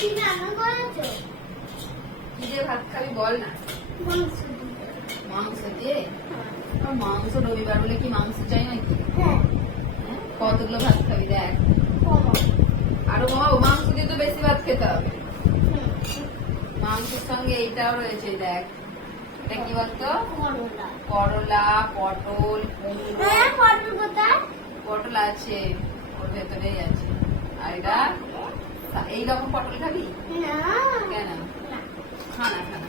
কি দিয়ে ভাত খাবি বল না। মাংস দিয়ে? মাংস রবিবার বলে কি মাংস চাই নাকি? কতগুলো ভাত খাবি দেখ। আরো কমাবো, মাংস দিয়ে তো বেশি ভাত খেতে হবে। মাংসের সঙ্গে এইটাও রয়েছে দেখ। এটা কি বলতো? করলা, পটল, কুমড়ো। পটল আছে ওর ভেতরেই আছে। আর এটা এইরকম পটল খাবি? কেন? খানা খানা।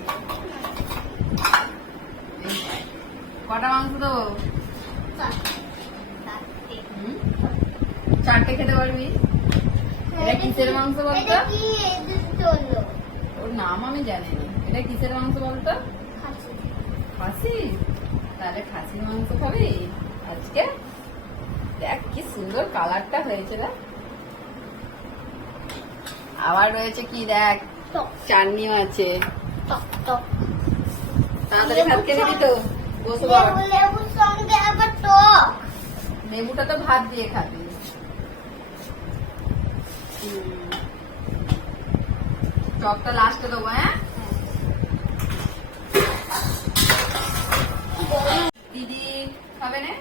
কটা মাংস দেবো? 4টে খেতে পারবি? এটা কিসের মাংস বলতো? ওর নাম আমি জানি না। এটা কিসের মাংস বলতো? খাসি? তাহলে খাসির মাংস খাবি আজকে? দেখ কি সুন্দর কালারটা হয়েছে। দেখ আবার রয়েছে কি দেখ, চাটনিও আছে। তাড়াতাড়ি ভাত খেয়ে নিবি তো? বসে পড়। লেবুটা তো ভাত দিয়ে খাবি। টকটা লাস্টে দেবো। হ্যাঁ দিদি খাবে না?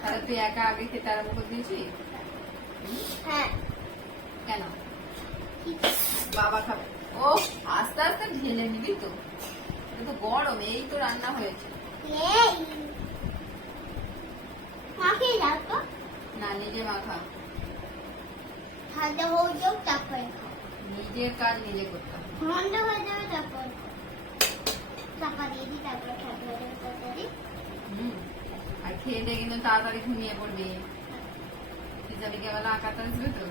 তাহলে তুই একা আগে খেতে আরম্ভ করে দিয়েছি? কেন? বাবা খাবে। ও আস্তে আস্তে ঢেলে নিবি তো, কিন্তু গরম এই তো রান্না হয়েছে। না নিজে মাখা। নিজের কাজ নিজে করতে হবে। আর খেয়ে দিয়ে কিন্তু তাড়াতাড়ি ঘুমিয়ে পড়বি। বিকেলবেলা আঁকাতে আসবে তো,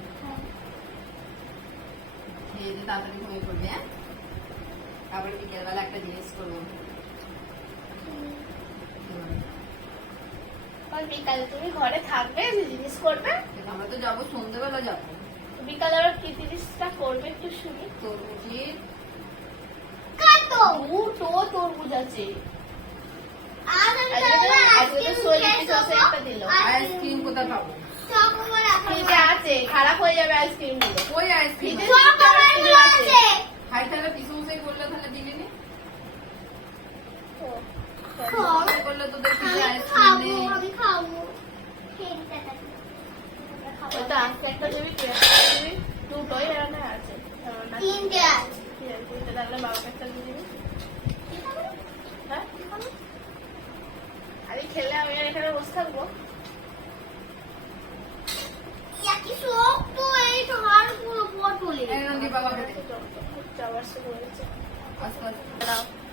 খেয়ে দিয়ে তাড়াতাড়ি ঘুমিয়ে পড়বি। হ্যাঁ তারপরে বিকেলবেলা একটা জিনিস করবো। বিকালে তুমি ঘরে থাকবে, জিনিস করবে। আমরা তো যাবো সন্ধ্যেবেলা যাবো। বিকালে ওরা কি জিনিসটা করবে একটু শুনি। তরমুজের তরমুজ আছে। আইসক্রিম কোথায় পাবো? আছে, খারাপ হয়ে যাবে আইসক্রিম গুলো। ওই আইসক্রিম হাই তাহলে পিসমশাই করলে তাহলে দিবি না? করলে তোদের কিছু আইসক্রিম নেই। একটা দিবি, দুটোই এখানে আছে। তাহলে বাবাকে একটা দিয়ে দিবি। হ্যাঁ আমি খেলে আমি আর এখানে বসে থাকবো। বাবাকে আস্তে আস্তে